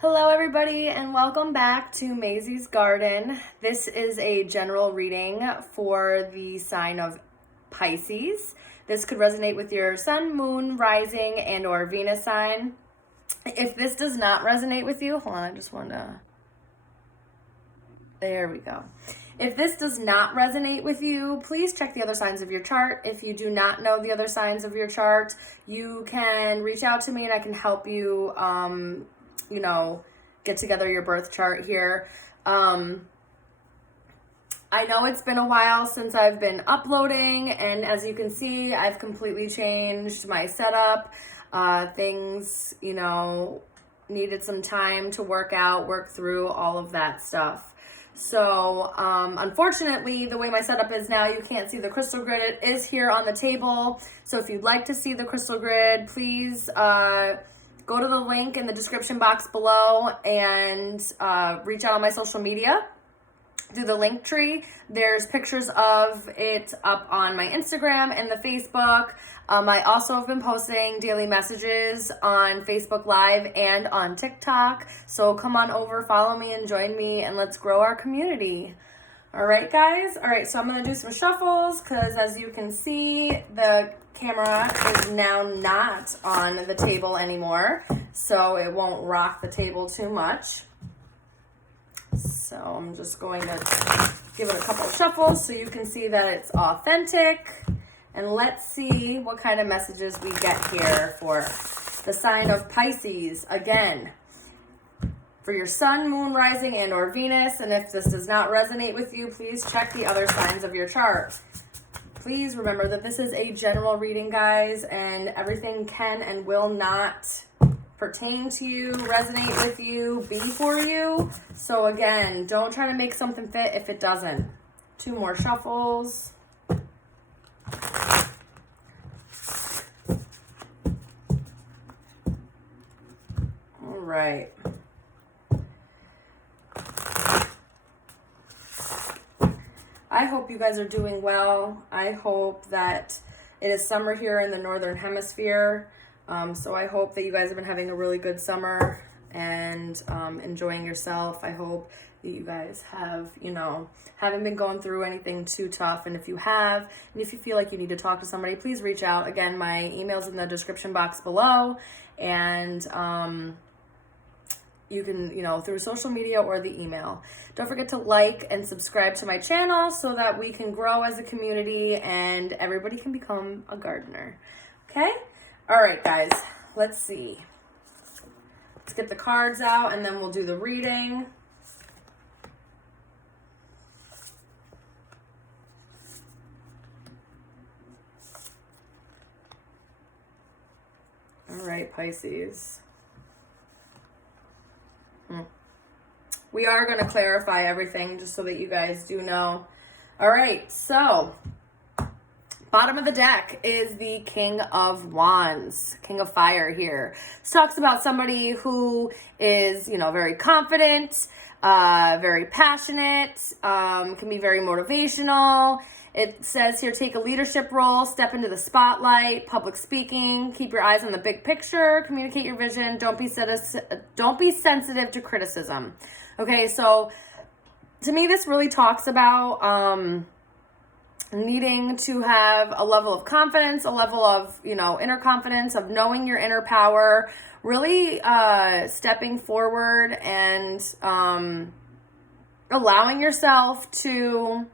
Hello everybody and welcome back to Mazysgarden. This is a general reading for the sign of Pisces. This could resonate with your sun, moon, rising, and or Venus sign. If this does not resonate with you, hold on, I just want to... There we go. If this does not resonate with you, please check the other signs of your chart. If you do not know the other signs of your chart, you can reach out to me and I can help you, get together your birth chart here. I know it's been a while since I've been uploading, and as you can see, I've completely changed my setup. Things, needed some time to work through all of that stuff. So, unfortunately, the way my setup is now, you can't see the crystal grid. It is here on the table. So if you'd like to see the crystal grid, please go to the link in the description box below and reach out on my social media through the link tree. There's pictures of it up on my Instagram and the Facebook. I also have been posting daily messages on Facebook Live and on TikTok. So come on over, follow me, and join me, and let's grow our community. All right, guys. All right, so I'm going to do some shuffles because, as you can see, the camera is now not on the table anymore, so it won't rock the table too much. So I'm just going to give it a couple of shuffles so you can see that it's authentic. And let's see what kind of messages we get here for the sign of Pisces. Again, for your sun, moon, rising, and or Venus. And if this does not resonate with you, please check the other signs of your chart. Please remember that this is a general reading, guys, and everything can and will not pertain to you, resonate with you, be for you. So again, don't try to make something fit if it doesn't. 2 more shuffles. All right. I hope you guys are doing well. I hope that it is summer here in the Northern Hemisphere. So I hope that you guys have been having a really good summer and enjoying yourself. I hope that you guys have, haven't been going through anything too tough. And if you have, and if you feel like you need to talk to somebody, please reach out. Again, my email's in the description box below. And you can, through social media or the email. Don't forget to like and subscribe to my channel so that we can grow as a community and everybody can become a gardener. Okay? All right, guys, let's see. Let's get the cards out and then we'll do the reading. All right, Pisces. We are going to clarify everything just so that you guys do know. All right, so bottom of the deck is the King of Wands, King of Fire here. This talks about somebody who is, very confident, very passionate, can be very motivational. It says here, take a leadership role, step into the spotlight, public speaking, keep your eyes on the big picture, communicate your vision, don't be sensitive to criticism. Okay, so to me, this really talks about needing to have a level of confidence, a level of, inner confidence, of knowing your inner power, really stepping forward and allowing yourself to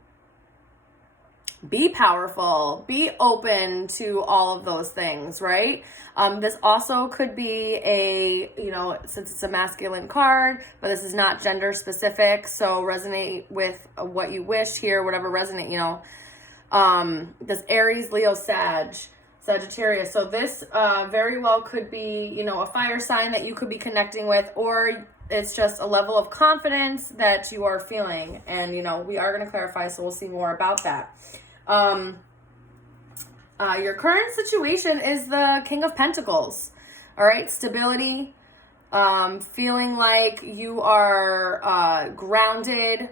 be powerful, be open to all of those things, right? This also could be since it's a masculine card, but this is not gender specific, so resonate with what you wish here, whatever resonate, this Aries, Leo, Sagittarius. So this very well could be, a fire sign that you could be connecting with, or it's just a level of confidence that you are feeling. And, we are going to clarify, so we'll see more about that. Your current situation is the King of Pentacles. All right, stability, feeling like you are grounded,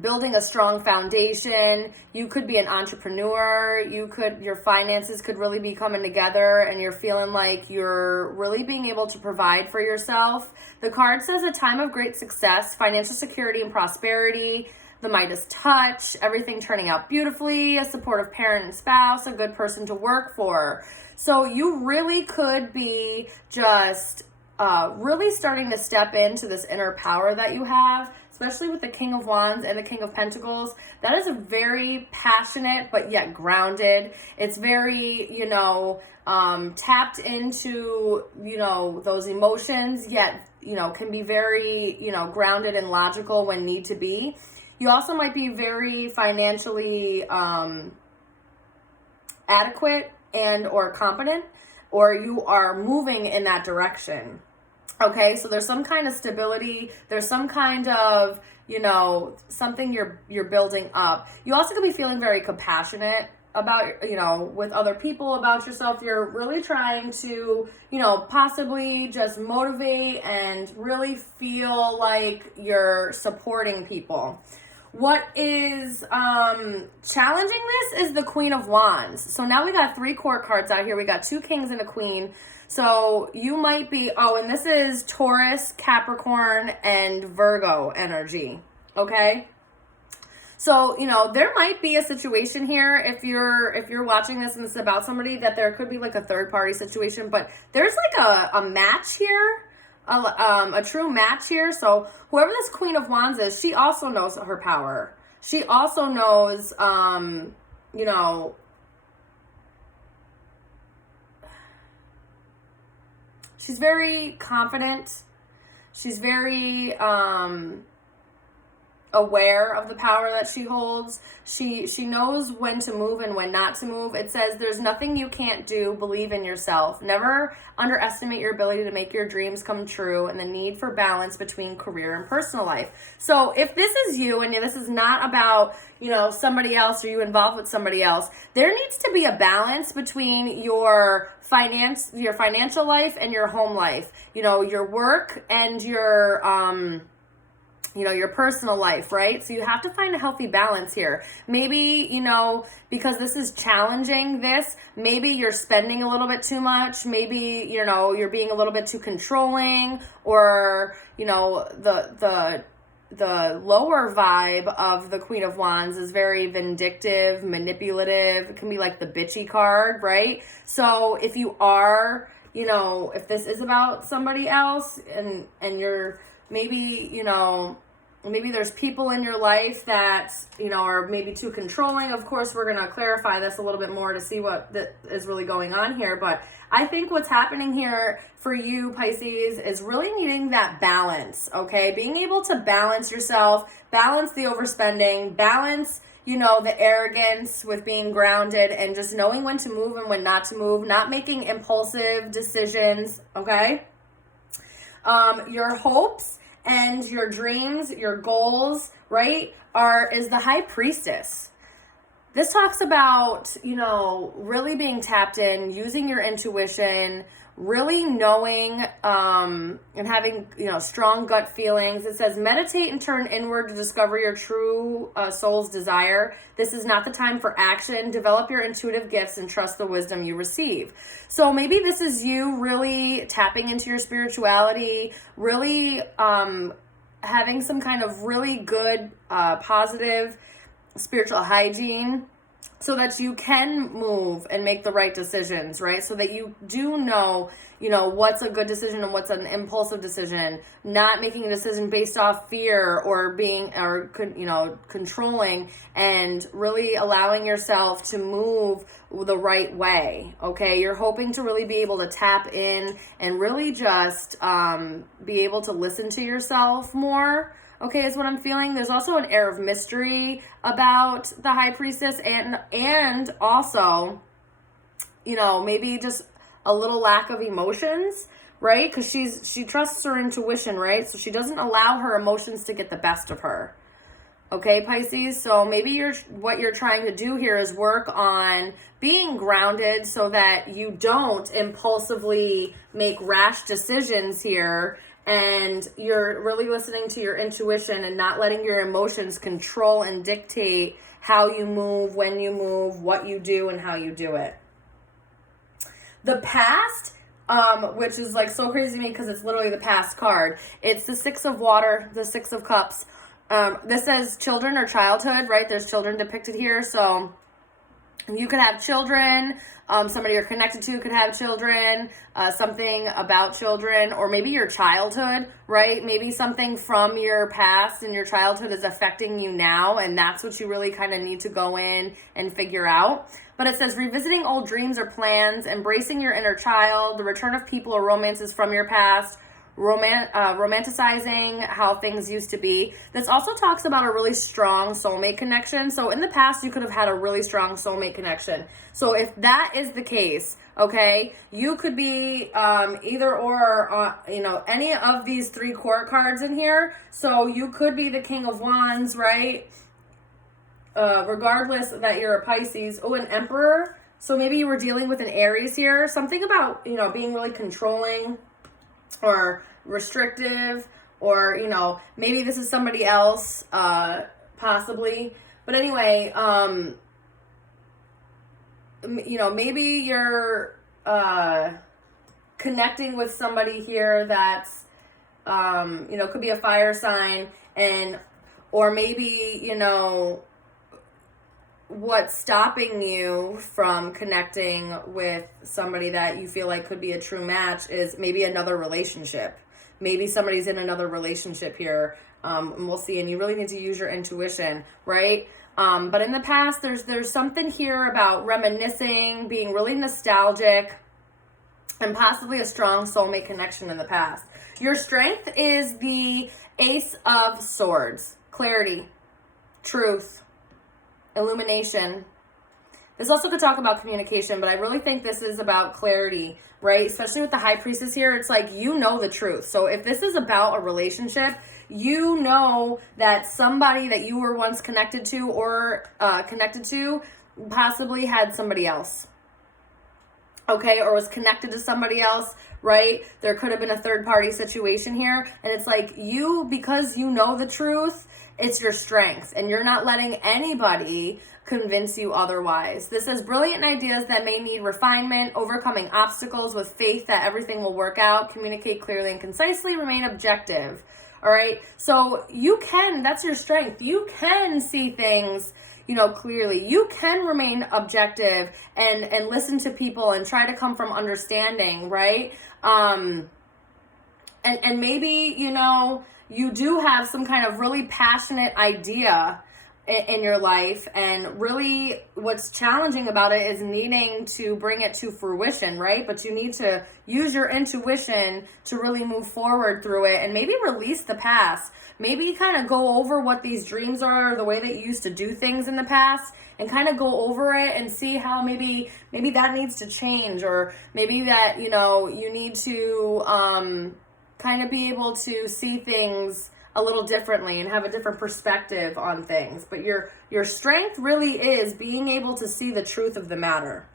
building a strong foundation. You could be an entrepreneur. Your finances could really be coming together, and you're feeling like you're really being able to provide for yourself. The card says a time of great success, financial security and prosperity, the Midas touch, everything turning out beautifully, a supportive parent and spouse, a good person to work for. So you really could be just really starting to step into this inner power that you have, especially with the King of Wands and the King of Pentacles. That is a very passionate but yet grounded. It's very, tapped into, those emotions, yet, can be very, grounded and logical when need to be. You also might be very financially adequate and or competent, or you are moving in that direction. Okay, so there's some kind of stability. There's some kind of, something you're building up. You also could be feeling very compassionate about, with other people, about yourself. You're really trying to, possibly just motivate and really feel like you're supporting people. What is challenging this is the Queen of Wands. So now we got 3 court cards out here. We got 2 kings and a queen. So you might be, and this is Taurus, Capricorn, and Virgo energy, okay? So, there might be a situation here, if you're watching this and it's about somebody, that there could be like a third party situation, but there's like a match here, a true match here. So whoever this Queen of Wands is, she also knows her power. She also knows, she's very confident. She's very aware of the power that she holds. She knows when to move and when not to move. It says there's nothing you can't do. Believe in yourself. Never underestimate your ability to make your dreams come true, and the need for balance between career and personal life. So if this is you and this is not about, somebody else, or you involved with somebody else, there needs to be a balance between your financial life and your home life, your work and your personal life, right? So you have to find a healthy balance here. Maybe, because this is challenging maybe you're spending a little bit too much. Maybe, you're being a little bit too controlling, or, the lower vibe of the Queen of Wands is very vindictive, manipulative. It can be like the bitchy card, right? So if you are, if this is about somebody else, and you're maybe, maybe there's people in your life that, are maybe too controlling. Of course, we're going to clarify this a little bit more to see what is really going on here. But I think what's happening here for you, Pisces, is really needing that balance, okay? Being able to balance yourself, balance the overspending, balance, the arrogance with being grounded, and just knowing when to move and when not to move, not making impulsive decisions, okay? Your hopes and your dreams, your goals, right, is the High Priestess. This talks about, really being tapped in, using your intuition, really knowing and having, strong gut feelings. It says, meditate and turn inward to discover your true soul's desire. This is not the time for action. Develop your intuitive gifts and trust the wisdom you receive. So maybe this is you really tapping into your spirituality, really having some kind of really good, positive spiritual hygiene, so that you can move and make the right decisions, right? So that you do know, what's a good decision and what's an impulsive decision, not making a decision based off fear or controlling, and really allowing yourself to move the right way, okay? You're hoping to really be able to tap in and really just be able to listen to yourself more, okay, is what I'm feeling. There's also an air of mystery about the High Priestess, and also, maybe just a little lack of emotions, right? Because she trusts her intuition, right? So she doesn't allow her emotions to get the best of her. Okay, Pisces? So maybe what you're trying to do here is work on being grounded so that you don't impulsively make rash decisions here and you're really listening to your intuition and not letting your emotions control and dictate how you move, when you move, what you do, and how you do it. The past, which is like so crazy to me because it's literally the past card. It's the Six of Water, the Six of Cups. This says children or childhood, right? There's children depicted here. So you could have children. Somebody you're connected to could have children, something about children, or maybe your childhood, right? Maybe something from your past and your childhood is affecting you now, and that's what you really kind of need to go in and figure out. But it says revisiting old dreams or plans, embracing your inner child, the return of people or romances from your past, romanticizing how things used to be. This also talks about a really strong soulmate connection. So in the past, you could have had a really strong soulmate connection. So if that is the case, okay, you could be either or, any of these 3 court cards in here. So you could be the King of Wands, right? Regardless that you're a Pisces. Oh, an Emperor. So maybe you were dealing with an Aries here. Something about, being really controlling or restrictive, or maybe this is somebody else, possibly. But anyway, maybe you're connecting with somebody here that's could be a fire sign, or maybe what's stopping you from connecting with somebody that you feel like could be a true match is maybe another relationship. Maybe somebody's in another relationship here, and we'll see. And you really need to use your intuition, right? But in the past, there's something here about reminiscing, being really nostalgic, and possibly a strong soulmate connection in the past. Your strength is the Ace of Swords, clarity, truth, illumination. This also could talk about communication, but I really think this is about clarity, right? Especially with the High Priestess here, it's like the truth. So if this is about a relationship, that somebody that you were once connected to or connected to possibly had somebody else, okay, or was connected to somebody else, right? There could have been a third-party situation here, and it's like because you know the truth, it's your strength, and you're not letting anybody convince you otherwise. This is brilliant ideas that may need refinement, overcoming obstacles with faith that everything will work out, communicate clearly and concisely, remain objective. All right. So that's your strength. You can see things, clearly. You can remain objective and listen to people and try to come from understanding, right? And maybe, you do have some kind of really passionate idea in your life, and really what's challenging about it is needing to bring it to fruition, right? But you need to use your intuition to really move forward through it, and maybe release the past. Maybe kind of go over what these dreams are, the way that you used to do things in the past, and kind of go over it and see how maybe that needs to change, or maybe that you need to kind of be able to see things a little differently and have a different perspective on things. But your strength really is being able to see the truth of the matter.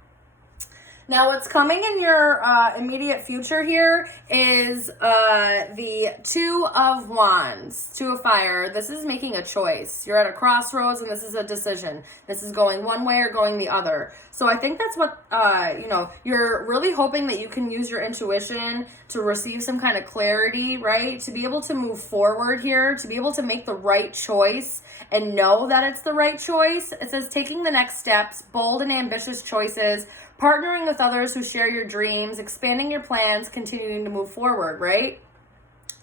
Now, what's coming in your immediate future here is the Two of Wands, Two of Fire. This is making a choice. You're at a crossroads, and this is a decision. This is going one way or going the other. So I think that's what, you're really hoping that you can use your intuition to receive some kind of clarity, right? To be able to move forward here, to be able to make the right choice and know that it's the right choice. It says taking the next steps, bold and ambitious choices, partnering with others who share your dreams, expanding your plans, continuing to move forward, right?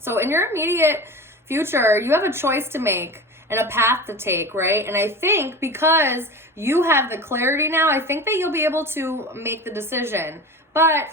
So in your immediate future, you have a choice to make and a path to take, right? And I think because you have the clarity now, I think that you'll be able to make the decision. But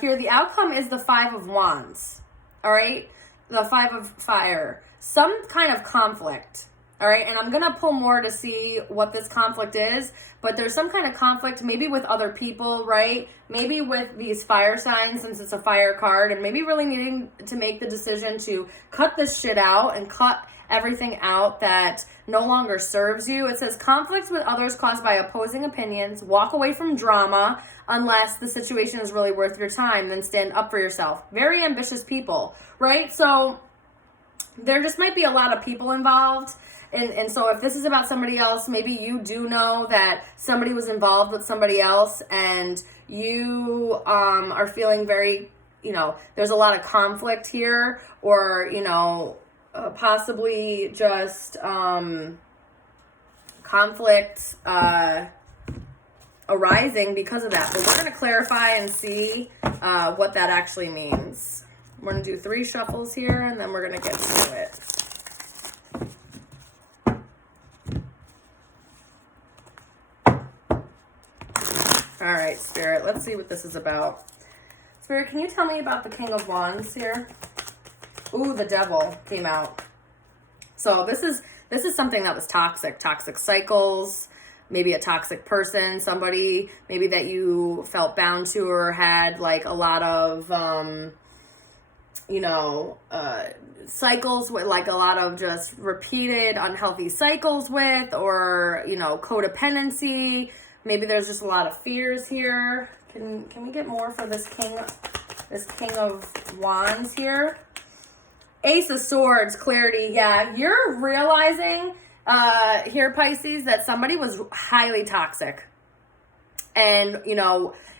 here, the outcome is the Five of Wands, all right? The Five of Fire. Some kind of conflict. All right, and I'm going to pull more to see what this conflict is, but there's some kind of conflict maybe with other people, right? Maybe with these fire signs, since it's a fire card, and maybe really needing to make the decision to cut this shit out and cut everything out that no longer serves you. It says conflicts with others caused by opposing opinions. Walk away from drama unless the situation is really worth your time. Then stand up for yourself. Very ambitious people, right? So there just might be a lot of people involved. And so if this is about somebody else, maybe you do know that somebody was involved with somebody else and you are feeling very, there's a lot of conflict here, or, possibly just conflict arising because of that. But we're going to clarify and see what that actually means. We're going to do 3 shuffles here, and then we're going to get to it. All right, Spirit, let's see what this is about. Spirit, can you tell me about the King of Wands here? Ooh, the Devil came out. So this is something that was toxic cycles, maybe a toxic person, somebody maybe that you felt bound to or had like a lot of, cycles with, like a lot of just repeated unhealthy cycles with, or, codependency. Maybe there's just a lot of fears here. Can we get more for this King of Wands here? Ace of Swords, clarity. Yeah, you're realizing here, Pisces, that somebody was highly toxic. And,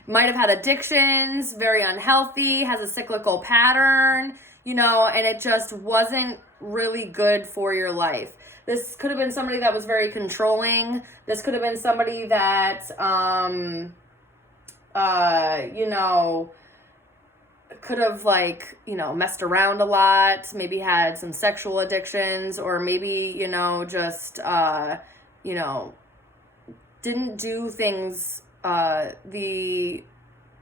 might have had addictions, very unhealthy, has a cyclical pattern, and it just wasn't really good for your life. This could have been somebody that was very controlling. This could have been somebody that, could have messed around a lot, maybe had some sexual addictions, or maybe, didn't do things the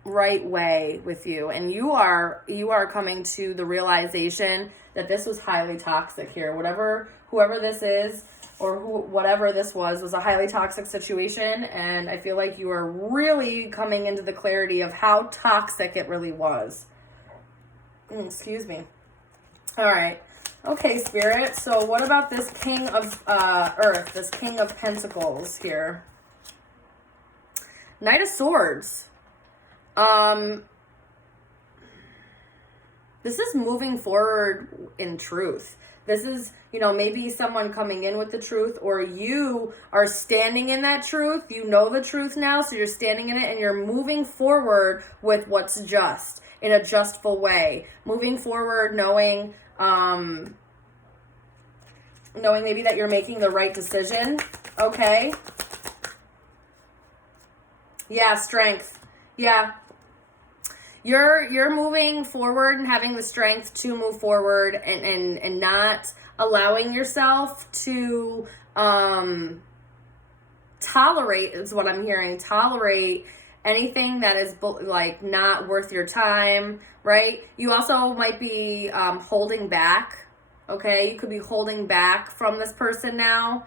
right way with you. And you are coming to the realization that this was highly toxic here. Whoever this is, or whatever this was a highly toxic situation. And I feel like you are really coming into the clarity of how toxic it really was. Excuse me. All right. Okay, Spirit. So what about this King of Earth, this King of Pentacles here? Knight of Swords. This is moving forward in truth. This is, maybe someone coming in with the truth, or you are standing in that truth. You know the truth now, so you're standing in it and you're moving forward with what's just, in a justful way. Moving forward, knowing maybe that you're making the right decision. Okay. Yeah, strength. Yeah. You're moving forward and having the strength to move forward, and not allowing yourself to tolerate, is what I'm hearing. Tolerate anything that is like not worth your time, right? You also might be holding back. Okay, you could be holding back from this person now.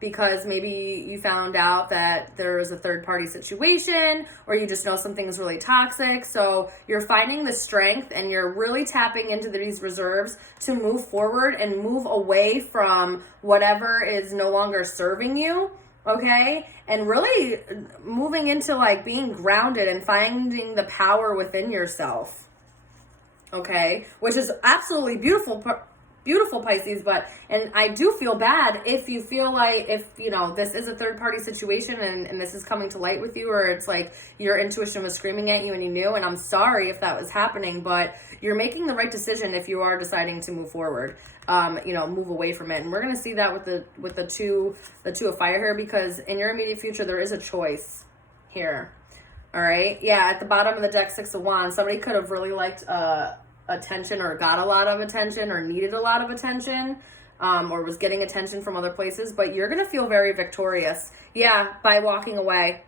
Because maybe you found out that there's a third-party situation, or you just know something's really toxic. So you're finding the strength and you're really tapping into these reserves to move forward and move away from whatever is no longer serving you, okay? And really moving into like being grounded and finding the power within yourself, okay? Which is absolutely beautiful, Pisces, and I do feel bad if you feel like, if this is a third-party situation and this is coming to light with you, or it's like your intuition was screaming at you and you knew, and I'm sorry if that was happening, but you're making the right decision if you are deciding to move forward, move away from it. And we're going to see that with the two of fire here, because in your immediate future there is a choice here. All right. Yeah, at the bottom of the deck, 6 of Wands, somebody could have really liked attention, or got a lot of attention, or needed a lot of attention, or was getting attention from other places, but you're going to feel very victorious. Yeah, by walking away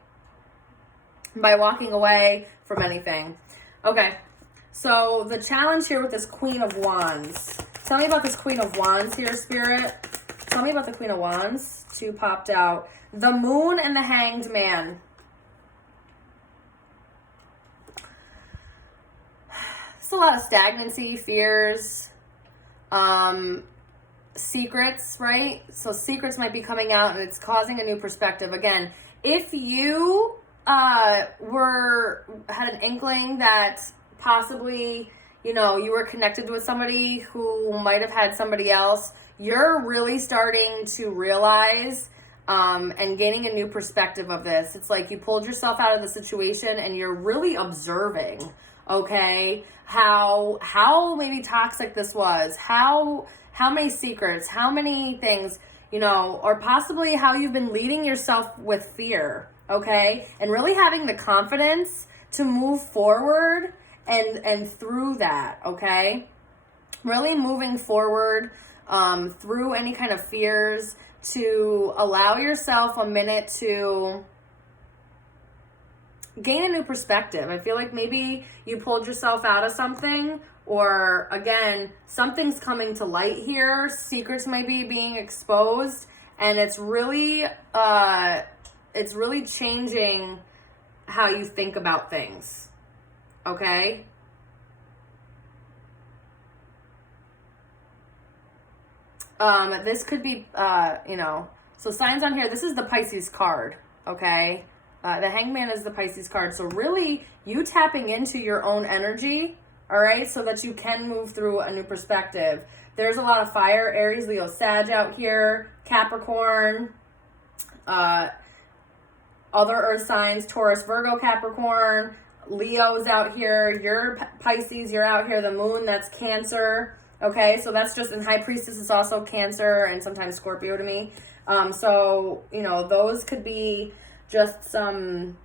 from anything. Okay, so the challenge here with this Queen of Wands. Tell me about this Queen of Wands here, Spirit. Tell me about the Queen of Wands. 2 popped out. The Moon and the Hanged Man. A lot of stagnancy, fears, secrets, right? So secrets might be coming out and it's causing a new perspective. Again, if you had an inkling that possibly, you know, you were connected with somebody who might have had somebody else, you're really starting to realize and gaining a new perspective of this. It's like you pulled yourself out of the situation and you're really observing, okay, how maybe toxic this was, how many secrets, how many things, you know, or possibly how you've been leading yourself with fear, okay? And really having the confidence to move forward and through that, okay? Really moving forward through any kind of fears, to allow yourself a minute to gain a new perspective. I feel like maybe you pulled yourself out of something, or again, something's coming to light here. Secrets might be being exposed, and it's really changing how you think about things. Okay? This could be, you know, so signs on here. This is the Pisces card, okay? The Hangman is the Pisces card. So really, you tapping into your own energy, all right, so that you can move through a new perspective. There's a lot of fire, Aries, Leo, Sag out here, Capricorn, other earth signs, Taurus, Virgo, Capricorn, Leo's out here, you're Pisces, you're out here, the moon, that's Cancer. Okay, so that's just, in High Priestess is also Cancer and sometimes Scorpio to me. So, you know, those could be just some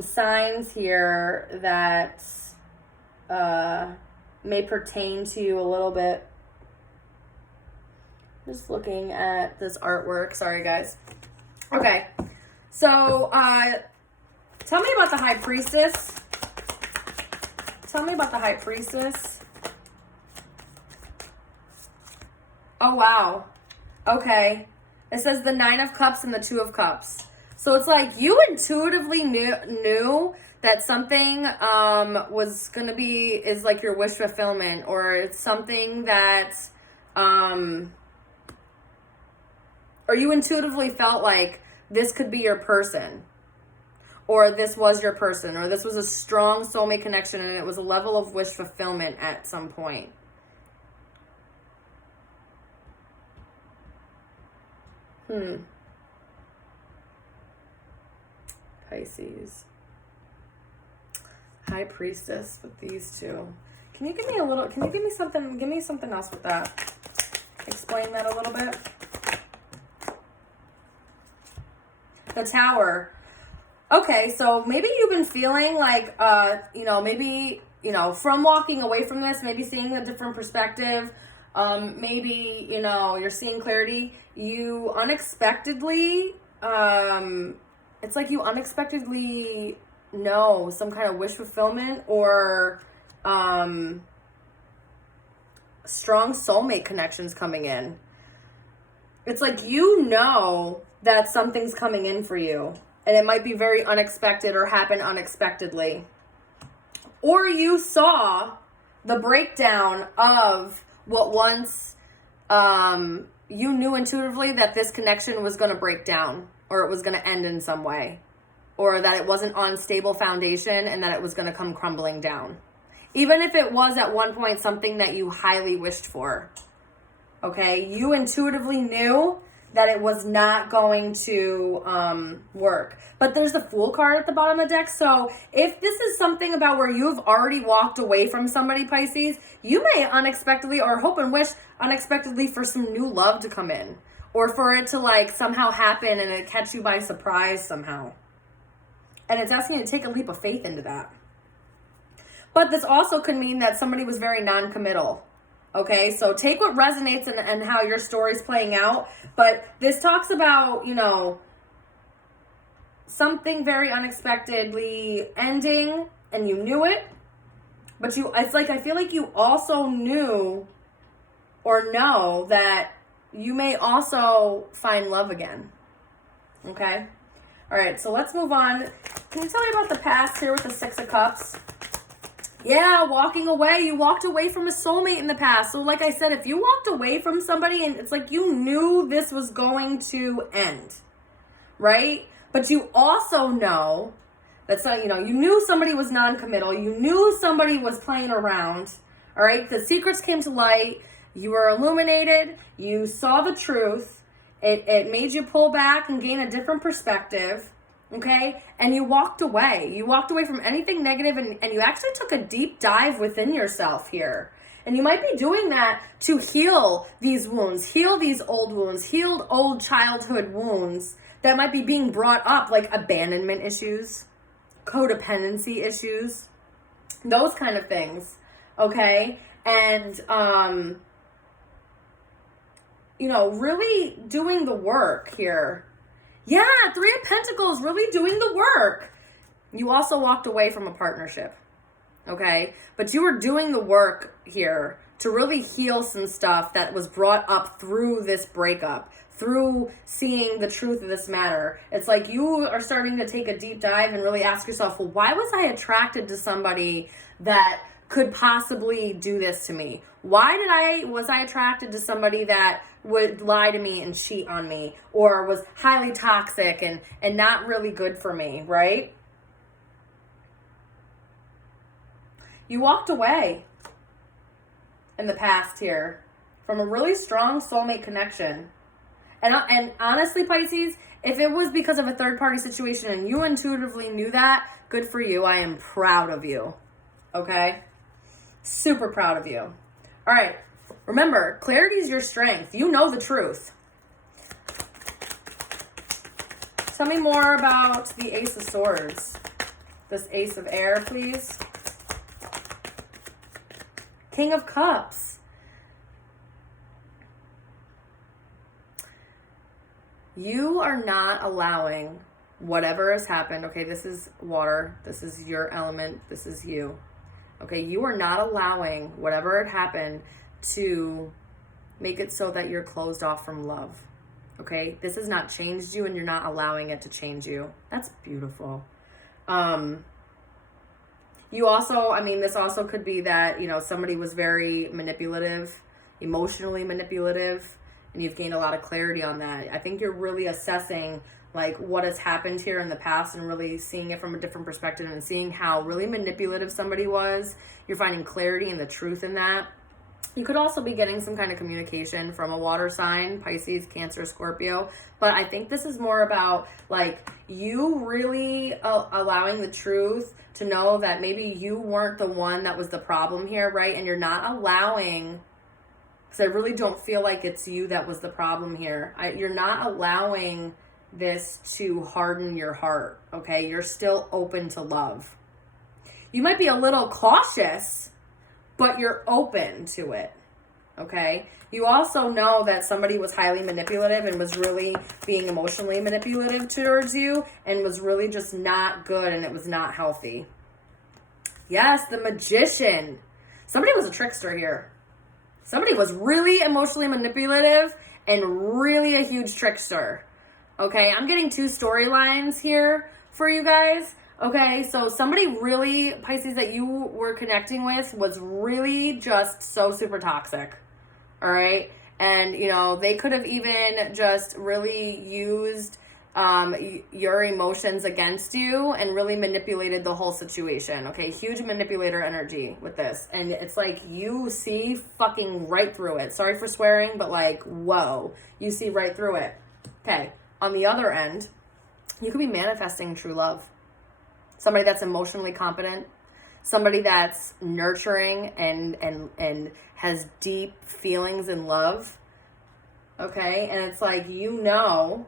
signs here that may pertain to you a little bit. Just looking at this artwork. Sorry, guys. Okay, so tell me about the High Priestess. Tell me about the High Priestess. Oh, wow. Okay. It says the 9 of Cups and the 2 of Cups. So it's like you intuitively knew that something is like your wish fulfillment, or it's something that, or you intuitively felt like this could be your person, or this was your person, or this was a strong soulmate connection and it was a level of wish fulfillment at some point. Pisces. High Priestess with these two. Can you give me something else with that? Explain that a little bit. The Tower. Okay, so maybe you've been feeling like, you know, maybe, you know, from walking away from this, maybe seeing a different perspective, maybe, you know, you're seeing clarity. You unexpectedly, it's like you unexpectedly know some kind of wish fulfillment, or strong soulmate connections coming in. It's like you know that something's coming in for you, and it might be very unexpected or happen unexpectedly. Or you saw the breakdown of what once you knew intuitively that this connection was going to break down, or it was going to end in some way, or that it wasn't on stable foundation and that it was going to come crumbling down. Even if it was at one point something that you highly wished for. Okay, you intuitively knew that it was not going to work. But there's the Fool card at the bottom of the deck. So if this is something about where you've already walked away from somebody, Pisces, you may unexpectedly, or hope and wish unexpectedly, for some new love to come in. Or for it to like somehow happen and it catch you by surprise somehow. And it's asking you to take a leap of faith into that. But this also could mean that somebody was very non-committal. Okay, so take what resonates and how your story's playing out. But this talks about, you know, something very unexpectedly ending, and you knew it. But it's like, I feel like you also knew or know that you may also find love again. Okay? All right, so let's move on. Can you tell me about the past here with the 6 of Cups? Yeah, walking away. You walked away from a soulmate in the past. So like I said, if you walked away from somebody and it's like you knew this was going to end, right? But you also know that, so, you know, you knew somebody was non-committal. You knew somebody was playing around, all right? The secrets came to light. You were illuminated. You saw the truth. It made you pull back and gain a different perspective. Okay? And you walked away. You walked away from anything negative and you actually took a deep dive within yourself here. And you might be doing that to heal these wounds, heal these old wounds, heal old childhood wounds that might be being brought up, like abandonment issues, codependency issues, those kind of things. Okay? And, you know, really doing the work here. Yeah, Three of Pentacles, really doing the work. You also walked away from a partnership, okay? But you were doing the work here to really heal some stuff that was brought up through this breakup, through seeing the truth of this matter. It's like you are starting to take a deep dive and really ask yourself, well, why was I attracted to somebody that could possibly do this to me? Was I attracted to somebody that would lie to me and cheat on me, or was highly toxic and not really good for me, right? You walked away in the past here from a really strong soulmate connection. And honestly, Pisces, if it was because of a third-party situation and you intuitively knew that, good for you. I am proud of you, okay? Super proud of you. All right, remember, clarity is your strength. You know the truth. Tell me more about the Ace of Swords. This Ace of Air, please. King of Cups. You are not allowing whatever has happened. Okay, this is water. This is your element. This is you. Okay, you are not allowing whatever had happened to make it so that you're closed off from love. Okay, this has not changed you and you're not allowing it to change you. That's beautiful. You also, I mean, this also could be that, you know, somebody was very manipulative, emotionally manipulative, and you've gained a lot of clarity on that. I think you're really assessing like what has happened here in the past and really seeing it from a different perspective and seeing how really manipulative somebody was. You're finding clarity and the truth in that. You could also be getting some kind of communication from a water sign, Pisces, Cancer, Scorpio. But I think this is more about like you really allowing the truth to know that maybe you weren't the one that was the problem here, right? And you're not allowing, because I really don't feel like it's you that was the problem here. You're not allowing this to harden your heart, okay? You're still open to love. You might be a little cautious, but you're open to it, okay? You also know that somebody was highly manipulative and was really being emotionally manipulative towards you and was really just not good and it was not healthy. Yes, the Magician. Somebody was a trickster here. Somebody was really emotionally manipulative and really a huge trickster. Okay, I'm getting two storylines here for you guys. Okay, so somebody really, Pisces, that you were connecting with was really just so super toxic. All right, and you know, they could have even just really used your emotions against you and really manipulated the whole situation. Okay, huge manipulator energy with this. And it's like you see fucking right through it. Sorry for swearing, but like, whoa, you see right through it. Okay, on the other end, you could be manifesting true love. Somebody that's emotionally competent, somebody that's nurturing and has deep feelings and love. Okay, and it's like, you know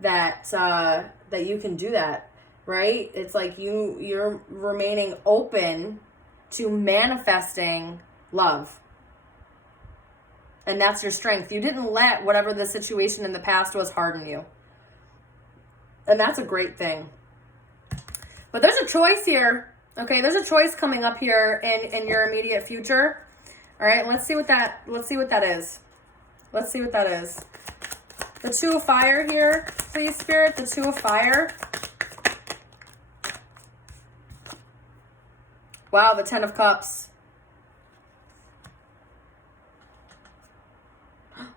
that that you can do that, right? It's like you're remaining open to manifesting love. And that's your strength. You didn't let whatever the situation in the past was harden you. And that's a great thing. But there's a choice here. Okay, there's a choice coming up here in your immediate future. All right, let's see what that is. Let's see what that is. The Two of Fire here, please, Spirit. The Two of Fire. Wow, the 10 of Cups.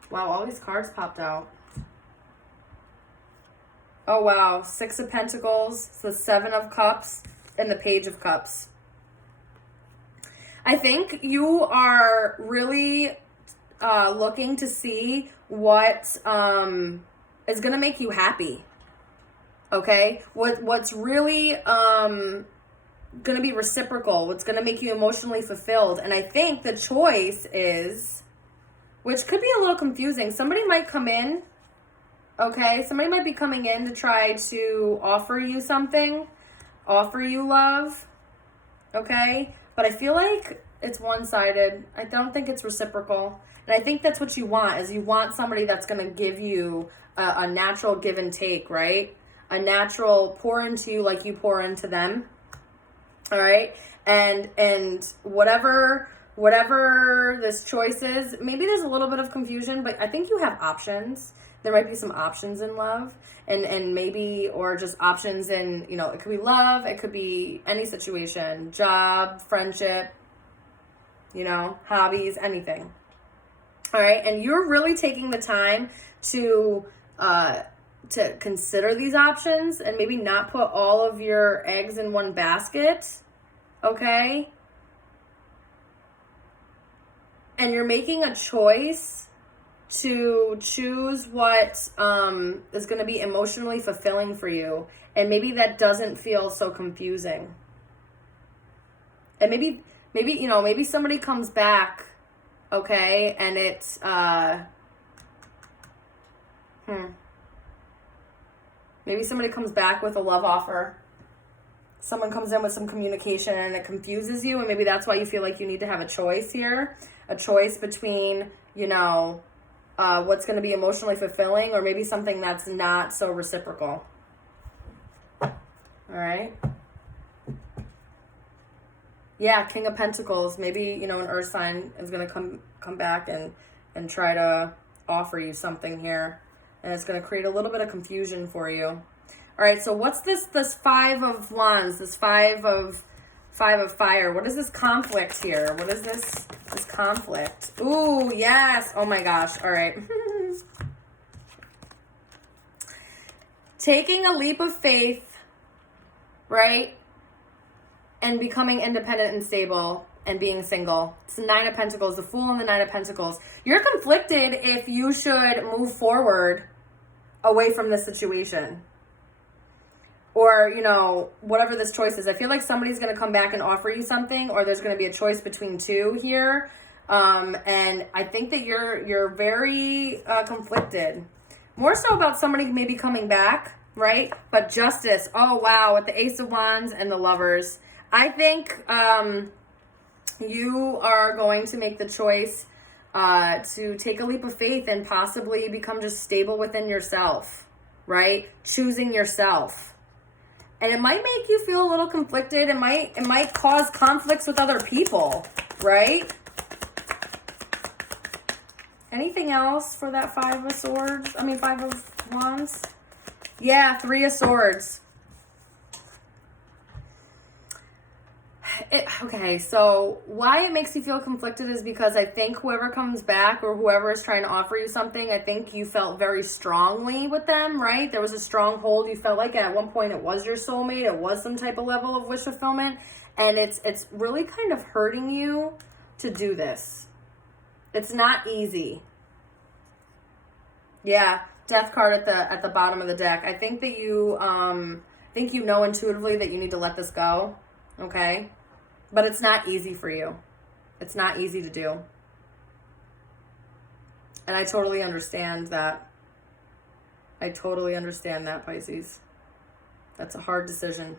Wow, all these cards popped out. Oh, wow. 6 of Pentacles, the 7 of Cups, and the Page of Cups. I think you are really looking to see what is going to make you happy. Okay? What's really going to be reciprocal, what's going to make you emotionally fulfilled. And I think the choice is, which could be a little confusing. Somebody might come in, okay? Somebody might be coming in to try to offer you something, offer you love, okay? But I feel like it's one-sided. I don't think it's reciprocal. And I think that's what you want, is you want somebody that's going to give you a natural give and take, right? A natural pour into you like you pour into them, all right? And whatever this choice is, maybe there's a little bit of confusion, but I think you have options. There might be some options in love, and maybe, or just options in, you know, it could be love, it could be any situation, job, friendship, you know, hobbies, anything. All right, and you're really taking the time to consider these options and maybe not put all of your eggs in one basket, okay? And you're making a choice to choose what is going to be emotionally fulfilling for you. And maybe that doesn't feel so confusing. And maybe, you know, maybe somebody comes back, okay, and it's, maybe somebody comes back with a love offer. Someone comes in with some communication and it confuses you, and maybe that's why you feel like you need to have a choice here. A choice between, you know, what's going to be emotionally fulfilling, or maybe something that's not so reciprocal. All right. Yeah, King of Pentacles. Maybe, you know, an earth sign is going to come back and try to offer you something here. And it's going to create a little bit of confusion for you. All right, so what's this 5 of Wands, this 5 of Fire? What is this conflict here? What is this conflict? Ooh, yes. Oh my gosh. All right. Taking a leap of faith, right? And becoming independent and stable and being single. It's the 9 of Pentacles, the Fool and the 9 of Pentacles. You're conflicted if you should move forward away from this situation. Or, you know, whatever this choice is. I feel like somebody's going to come back and offer you something, or there's going to be a choice between two here. And I think that you're very conflicted. More so about somebody maybe coming back, right? But Justice, oh wow, with the Ace of Wands and the Lovers. I think you are going to make the choice to take a leap of faith and possibly become just stable within yourself, right? Choosing yourself. And it might make you feel a little conflicted. It might cause conflicts with other people, right? Anything else for that 5 of Wands? Yeah, 3 of Swords. Okay, so why it makes you feel conflicted is because I think whoever comes back or whoever is trying to offer you something, I think you felt very strongly with them, right? There was a strong hold. You felt like at one point it was your soulmate. It was some type of level of wish fulfillment. And it's really kind of hurting you to do this. It's not easy. Yeah, Death card at the bottom of the deck. I think that you know intuitively that you need to let this go, okay? But it's not easy for you. It's not easy to do. And I totally understand that. I totally understand that, Pisces. That's a hard decision.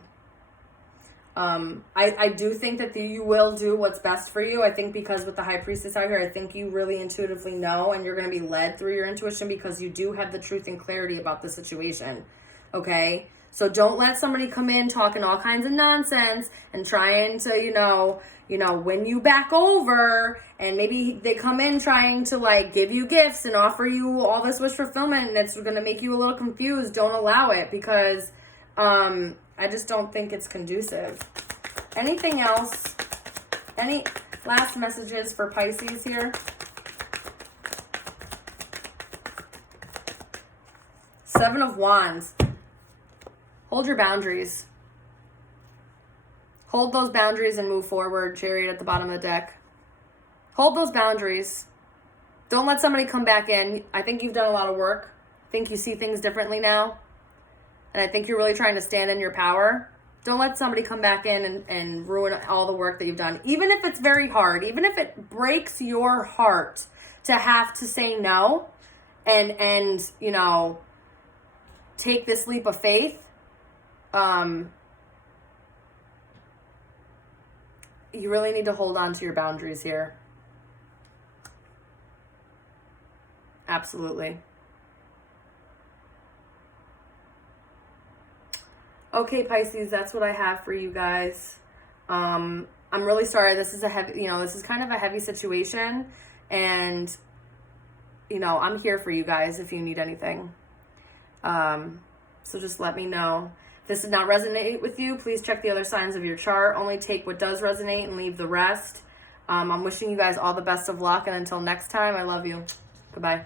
I do think that you will do what's best for you. I think because with the High Priestess out here, I think you really intuitively know, and you're going to be led through your intuition because you do have the truth and clarity about the situation. Okay? So don't let somebody come in talking all kinds of nonsense and trying to, you know, win you back over. And maybe they come in trying to like give you gifts and offer you all this wish fulfillment, and it's going to make you a little confused. Don't allow it, because I just don't think it's conducive. Anything else Any last messages for Pisces here? Seven of Wands. Hold your boundaries. Hold those boundaries and move forward. Chariot at the bottom of the deck. Hold those boundaries. Don't let somebody come back in. I think you've done a lot of work. I think you see things differently now. And I think you're really trying to stand in your power. Don't let somebody come back in and ruin all the work that you've done. Even if it's very hard, even if it breaks your heart to have to say no and you know, take this leap of faith, you really need to hold on to your boundaries here. Absolutely. Okay, Pisces, that's what I have for you guys. I'm really sorry. This is a heavy, you know, this is kind of a heavy situation, and you know, I'm here for you guys if you need anything. So just let me know. If this did not resonate with you, please check the other signs of your chart. Only take what does resonate and leave the rest. I'm wishing you guys all the best of luck, and until next time, I love you. Goodbye.